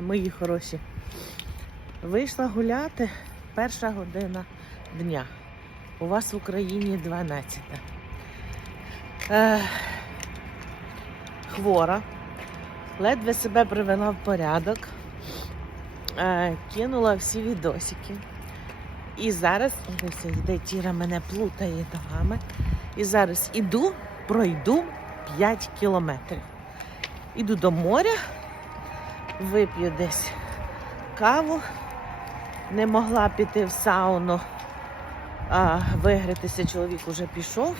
мої хороші. Вийшла гуляти перша година дня. У вас в Україні 12. Е, хвора. Ледве себе привела в порядок. Е, кинула всі відосики. І зараз, дивіться, йде Тіра мене плутає ногами. І зараз іду, пройду 5 кілометрів. Іду до моря, вип'ю десь каву. Не могла піти в сауну, а вигрітися чоловік уже пішов.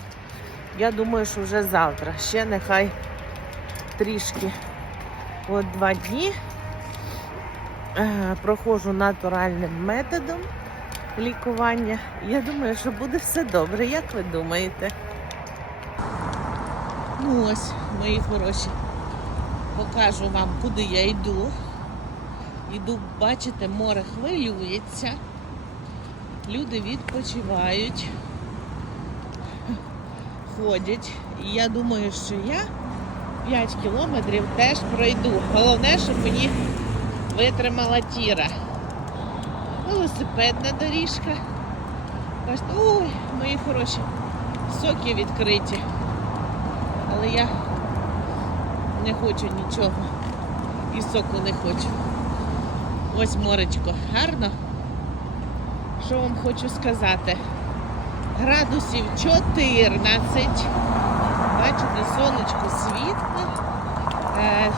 Я думаю, що вже завтра. Ще нехай трішки от два дні е, проходжу натуральним методом лікування. Я думаю, що буде все добре. Як ви думаєте? Ну ось, мої хороші, покажу вам, куди я йду. Йду, бачите, море хвилюється. Люди відпочивають, ходять. І я думаю, що я 5 кілометрів теж пройду. Головне, щоб мені витримала тіра. Велосипедна доріжка. Ой, мої хороші, соки відкриті. Але я не хочу нічого. І соку не хочу. Ось моречко, гарно. Що вам хочу сказати? Градусів 14. Бачите, сонечко світле. Е,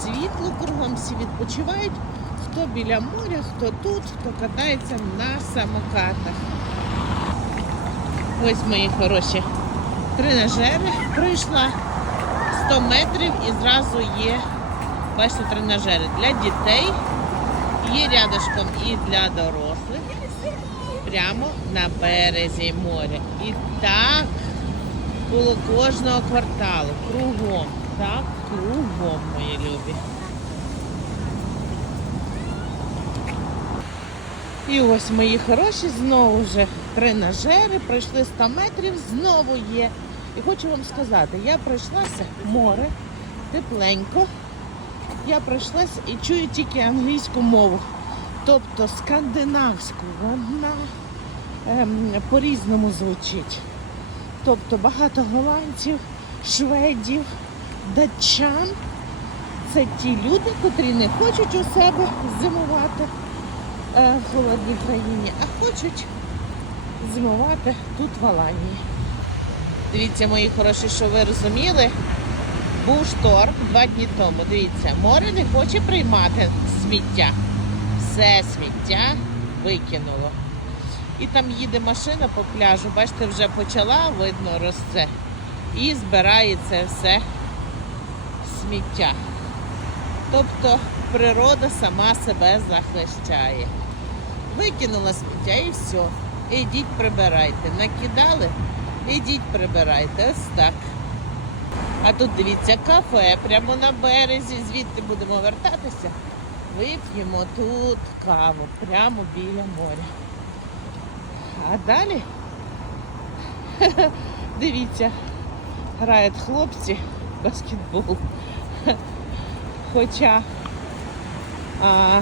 світло кругом всі відпочивають. Хто біля моря, хто тут, хто катається на самокатах. Ось мої хороші тренажери. Пройшла 100 метрів і зразу є, бачите, тренажери для дітей. Є рядышком і для дорослих. Прямо на березі моря. І так було кожного кварталу. Кругом. Так, кругом, мої любі. І ось мої хороші, знову вже тренажери, пройшли 100 метрів, знову є. І хочу вам сказати, я пройшлася море, тепленько. Я пройшлася і чую тільки англійську мову, тобто скандинавську. Вона ем, по-різному звучить. Тобто багато голландців, шведів, датчан. Це ті люди, котрі не хочуть у себе зимувати е, в холодній країні, а хочуть зимувати тут в Аланії. Дивіться, мої хороші, що ви розуміли, був шторм два дні тому. Дивіться, море не хоче приймати сміття. Все сміття викинуло. І там їде машина по пляжу, бачите, вже почала, видно, росте. І збирає це все сміття. Тобто природа сама себе захищає. Викинула сміття і все. Ідіть прибирайте. Накидали, ідіть прибирайте. Ось так. А тут дивіться кафе прямо на березі, звідти будемо вертатися. Вип'ємо тут каву прямо біля моря. А далі, дивіться, грають хлопці в баскетбол. Хоча, а,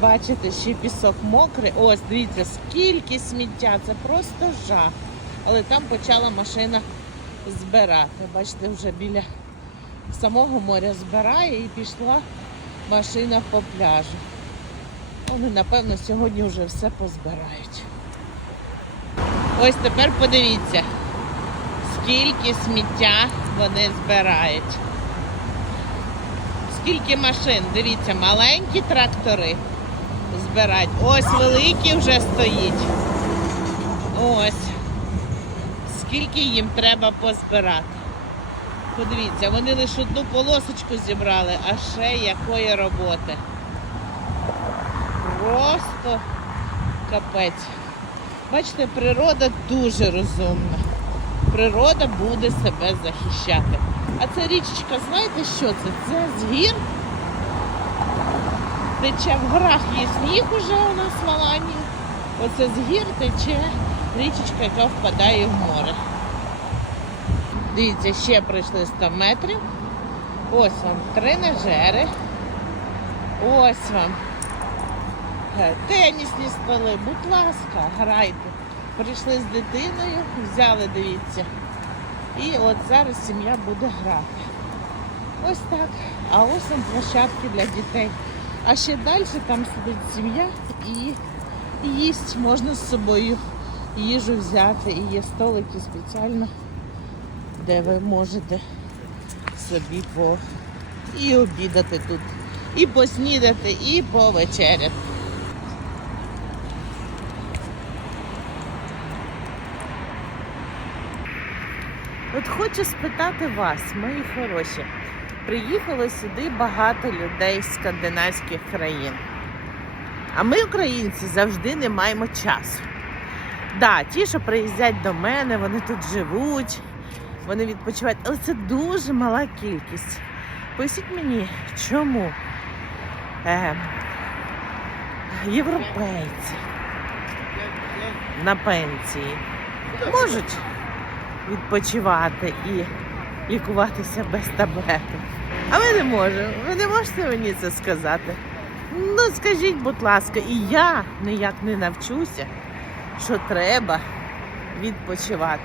бачите, ще пісок мокрий. Ось, дивіться, скільки сміття, це просто жах. Але там почала машина збирати. Бачите, вже біля самого моря збирає і пішла машина по пляжу. Вони, напевно, сьогодні вже все позбирають. Ось тепер подивіться, скільки сміття вони збирають. Скільки машин, дивіться, маленькі трактори збирають. Ось великі вже стоїть. Ось. Скільки їм треба позбирати. Подивіться, вони лише одну полосочку зібрали, а ще якої роботи. Просто капець. Бачите, природа дуже розумна. Природа буде себе захищати. А ця річечка, знаєте що це? Це з гір. Тече в горах є сніг уже у нас в Аланії. Оце з гір тече річечка, яка впадає в море. Дивіться, ще пройшли 100 метрів. Ось вам тренажери. Ось вам. Тенісні столи, будь ласка, грайте. Прийшли з дитиною, взяли, дивіться. І от зараз сім'я буде грати. Ось так. А ось там площадки для дітей. А ще далі там сидить сім'я і їсть. Можна з собою їжу взяти. І є столики спеціально, де ви можете собі по і обідати тут, і поснідати, і повечеряти. От хочу спитати вас, мої хороші. Приїхало сюди багато людей з скандинавських країн. А ми, українці, завжди не маємо часу. Да, ті, що приїздять до мене, вони тут живуть, вони відпочивають, але це дуже мала кількість. Поясніть мені, чому е, європейці на пенсії можуть відпочивати і лікуватися без таблеток. А ми не можемо. Ви не можете мені це сказати. Ну, скажіть, будь ласка, і я ніяк не навчуся, що треба відпочивати.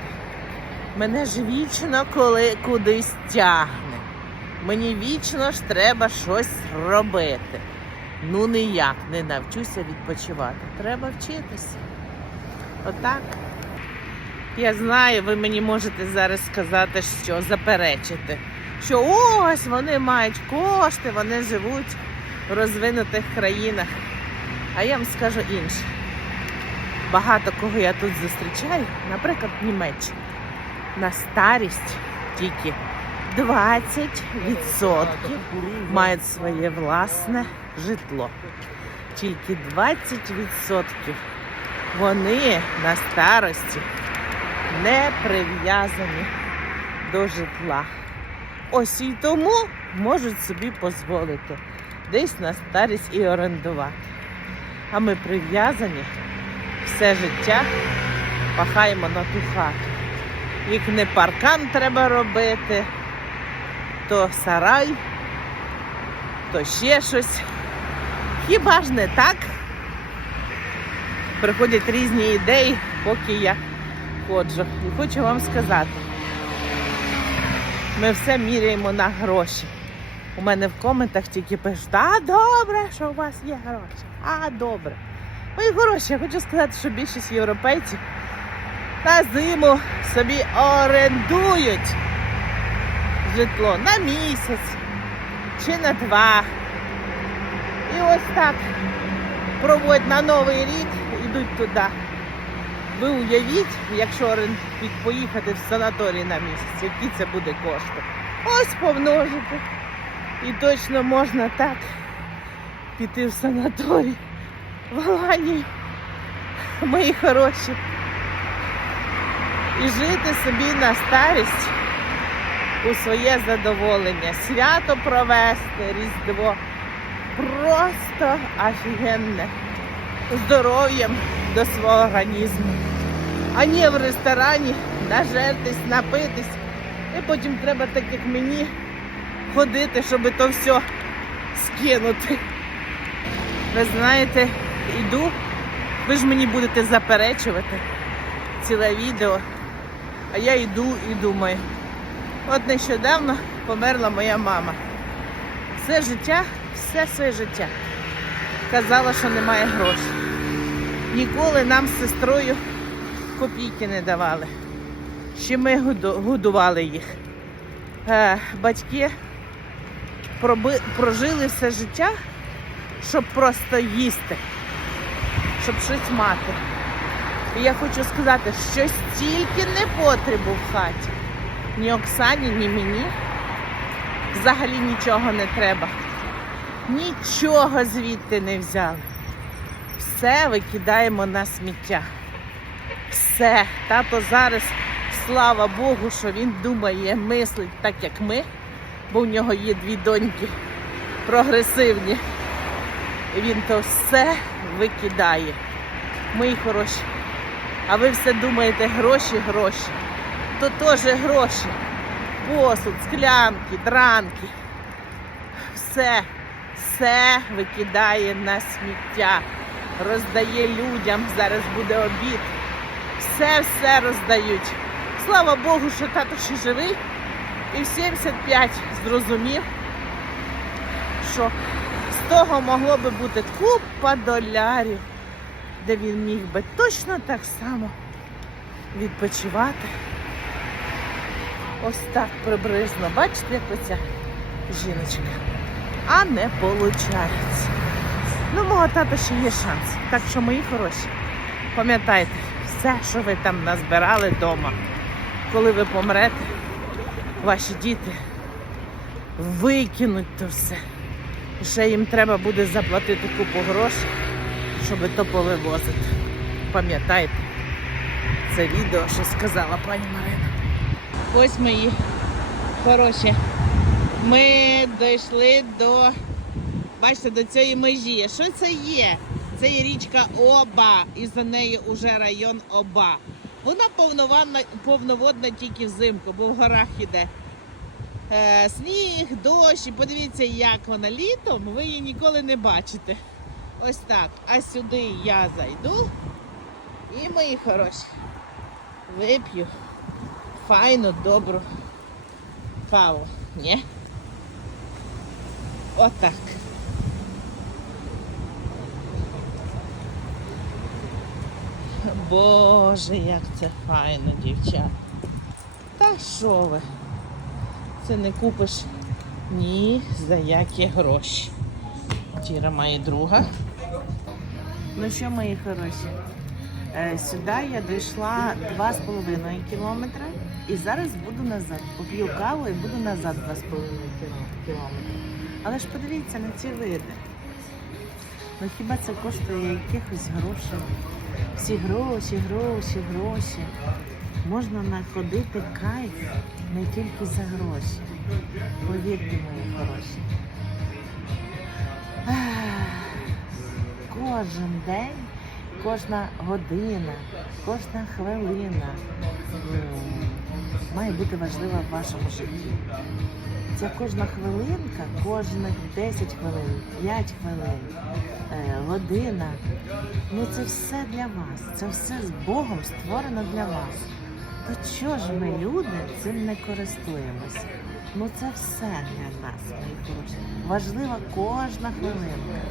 Мене ж вічно коли кудись тягне. Мені вічно ж треба щось робити. Ну ніяк не навчуся відпочивати. Треба вчитися. Отак. Я знаю, ви мені можете зараз сказати, що заперечити, що ось вони мають кошти, вони живуть в розвинутих країнах. А я вам скажу інше. Багато кого я тут зустрічаю, наприклад, в Німеччині, на старість тільки 20% мають своє власне житло. Тільки 20% вони на старості не прив'язані до житла. Ось і тому можуть собі дозволити десь на старість і орендувати. А ми прив'язані все життя пахаємо на ту хату. Як не паркан треба робити, то сарай, то ще щось. Хіба ж не так? Приходять різні ідеї, поки я ходжу. І хочу вам сказати, ми все міряємо на гроші. У мене в коментах тільки пишуть, а добре, що у вас є гроші. А добре. Мої хороші, я хочу сказати, що більшість європейців на зиму собі орендують житло на місяць чи на два. І ось так проводять на Новий рік, йдуть туди. Ви уявіть, якщо поїхати в санаторій на місяць, які це буде кошти. Ось помножити. І точно можна так піти в санаторій. В Аланії, мої хороші. І жити собі на старість у своє задоволення. Свято провести, Різдво. Просто офігенне. Здоров'ям до свого організму. А не в ресторані нажертись, напитись. І потім треба, так як мені, ходити, щоб то все скинути. Ви знаєте, йду, ви ж мені будете заперечувати ціле відео. А я йду і думаю. От нещодавно померла моя мама. Все життя, все своє життя. Казала, що немає грошей. Ніколи нам з сестрою копійки не давали. Ще ми годували їх. Е, батьки прожили все життя, щоб просто їсти, щоб щось мати. І я хочу сказати, що стільки непотребу в хаті. Ні Оксані, ні мені. Взагалі нічого не треба. Нічого звідти не взяли. Все викидаємо на сміття. Все. Тато зараз, слава Богу, що він думає, мислить так, як ми, бо в нього є дві доньки прогресивні. Він то все викидає. Мої хороші. А ви все думаєте, гроші, гроші. То теж гроші. Посуд, склянки, дранки. Все, все викидає на сміття, роздає людям. Зараз буде обід. Все все роздають. Слава Богу, що тато ще живий. І в 75 зрозумів, що з того могло би бути купа долярів, де він міг би точно так само відпочивати. Ось так приблизно. Бачите, як оця жіночка. А не виходить. Ну, мого тата ще є шанс. Так що, мої хороші, пам'ятайте, все, що ви там назбирали вдома, коли ви помрете, ваші діти викинуть то все. Ще їм треба буде заплатити купу грошей, щоб то повивозити. Пам'ятайте це відео, що сказала пані Марина. Ось мої хороші. Ми дійшли до, бачите, до цієї межі. Що це є? Це є річка Оба, і за нею уже район Оба. Вона повноводна, повноводна тільки взимку, бо в горах іде. Е, сніг, дощ, і подивіться, як вона літом, ви її ніколи не бачите. Ось так. А сюди я зайду. І мої хороші. Вип'ю файну, добру каву. Ні? Отак. Боже, як це файно, дівчата. Та що ви? Це не купиш ні за які гроші. Тіра має друга. Ну що, мої хороші? Е, Сюди я дійшла 2,5 кілометри і зараз буду назад. Поп'ю каву і буду назад 2,5 кіло- кілометри. Але ж подивіться на ці види. Ну хіба це коштує якихось грошей? Всі гроші, гроші, гроші. Можна находити кайф не тільки за гроші. Повірте, мої хороші. Кожен день, кожна година, кожна хвилина має бути важлива в вашому житті. Ця кожна хвилинка, кожних 10 хвилин, 5 хвилин, е, година. Ну це все для вас. Це все з Богом створено для вас. То чого ж ми, люди, цим не користуємося? Ну це все для нас, мої хороші. Важлива кожна хвилинка.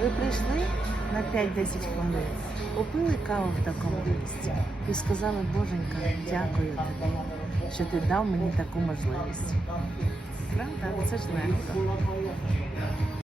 Ви прийшли на 5-10 хвилин, попили каву в такому місці і сказали, Боженька, дякую тобі, що ти дав мені таку можливість. Правда? Це ж легко.